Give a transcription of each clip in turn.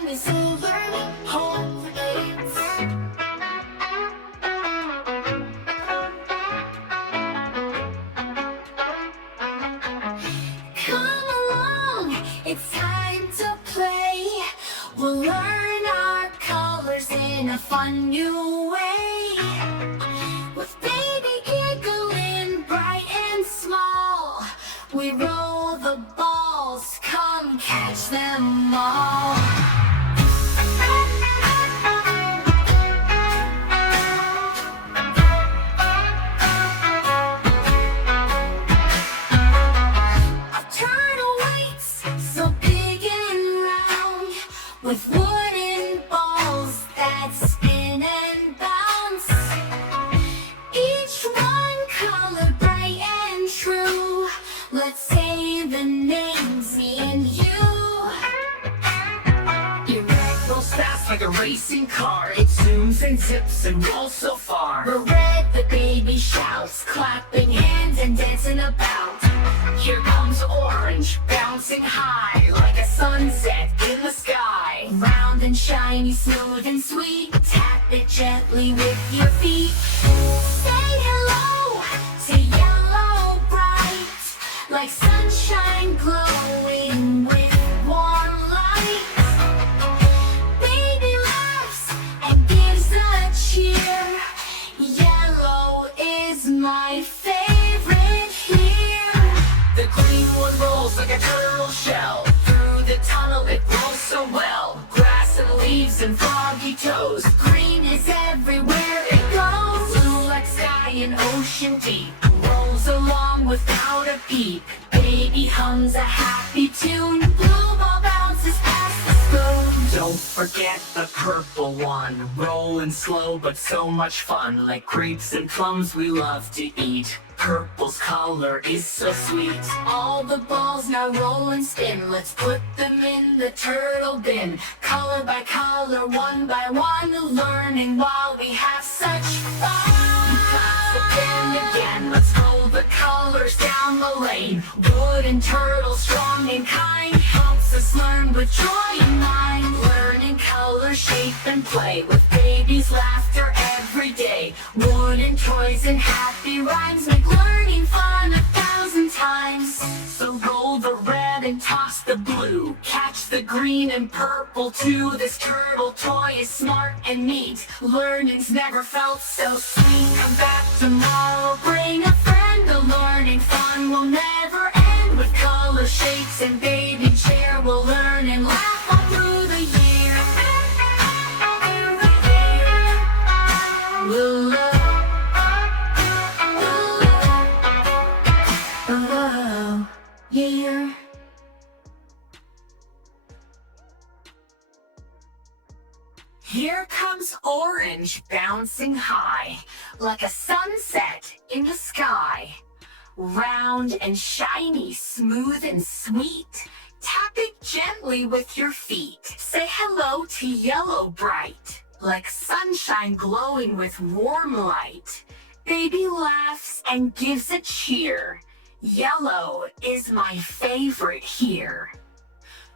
fun is a learning home for kids. Come along, it's time to play. We'll learn our colors in a fun new way. With baby giggling bright and small, we roll the balls, come catch them all. With wooden balls that spin and bounce, each one colored bright and true. Let's say the names, me and you. Your red rolls fast like a racing car. It zooms and zips and rolls so far. The red, the baby shouts, clapping hands and dancing about. Here comes orange, bouncing high like a sunset in the sky. Round and shiny, smooth and sweet, tap it gently with your feet. Say hello to yellow bright, like sunshine glowing with warm light. Baby laughs and gives a cheer. Yellow is my favorite here. The green one rolls like a turtle shell. Through the tunnel it rolls so well. Grass and leaves and froggy toes. Green is everywhere it goes. Blue like sky and ocean deep. Rolls along without a peep. Baby hums a happy tune. Blue ball bounces past the spoon. Don't forget the purple one. Rolling slow but so much fun. Like grapes and plums we love to eat. Purple's color is so sweet. All the balls now roll and spin. Let's put them in the turtle bin. Color by color, one by one, learning while we have such fun. Pass the pen again. Let's roll the colors down the lane. Wooden turtle, strong and kind, helps us learn with joy in mind. Learning color, shape and play, with babies' laughter every day. Wooden toys and happy rhymes make learning fun 1,000 times. So roll the red and toss the blue. Catch the green and purple too. This turtle toy is smart and neat. Learning's never felt so sweet. Come back tomorrow, bring a friend. The learning fun will never end. With color, shapes, and baby cheer, we'll learn and laugh all through the year. We'll love, year. Here comes orange, bouncing high like a sunset in the sky. Round and shiny, smooth and sweet, tap it gently with your feet. Say hello to yellow bright, like sunshine glowing with warm light. Baby laughs and gives a cheer. Yellow is my favorite here.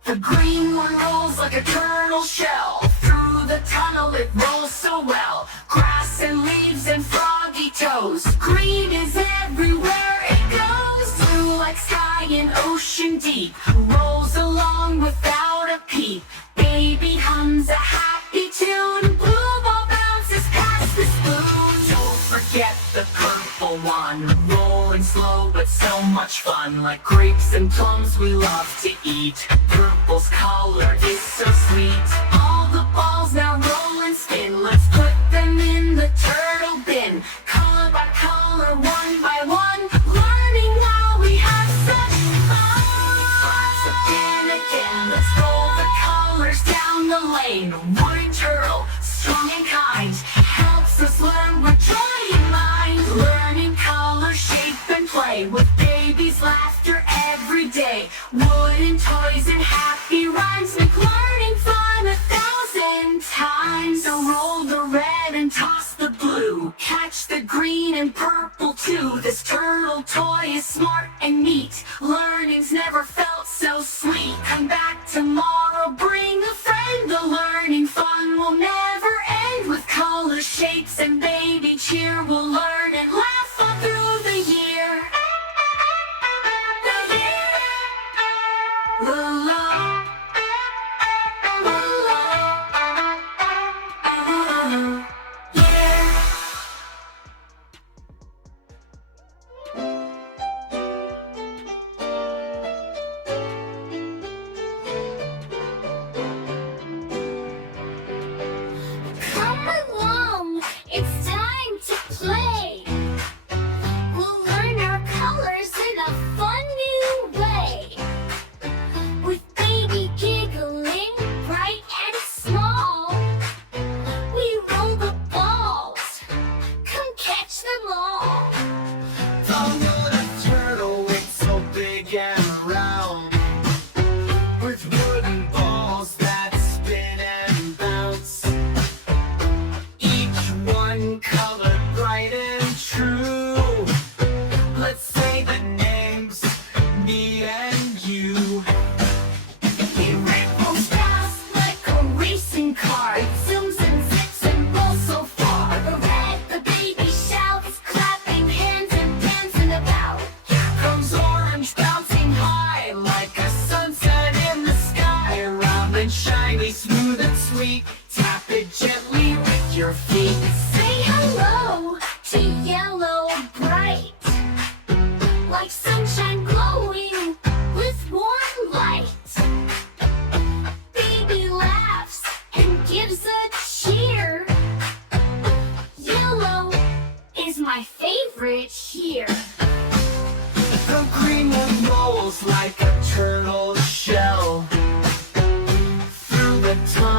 The green one rolls like a turtle shell. Through the tunnel it rolls so well. Grass and leaves and froggy toes. Green is everywhere it goes. Blue like sky and ocean deep. Rolls along without a peep. Baby hums a happy tune. Blue ball bounces past the spoon. Don't forget the purple one. Rolling slow but so much fun. Like grapes and plums we love to eat. Purple's color is so sweet. All the balls now roll and spin. Let's put them in the turtle bin. Color by color, one by one, learning while we have such fun. Again, let's roll the colors down the lane. Wooden turtle, strong and kind, helps us learn with joy in mind. Learning color, shape and play, with babies' laughter every day. Wooden toys and happy rhymes make learning fun 1,000 times. So roll the red and toss the blue. Catch the green and purple too. This turtle toy is smart and neat. Learning's never felt so sweet. Come back tomorrow, bring a friend. The shiny, smooth and sweet. Tap it gently with your feet. Say hello to yellow bright, like sunshine glowing with warm light. Baby laughs and gives a cheer. Yellow is my favorite here. The green one rolls like a turtle shell through the tunnel.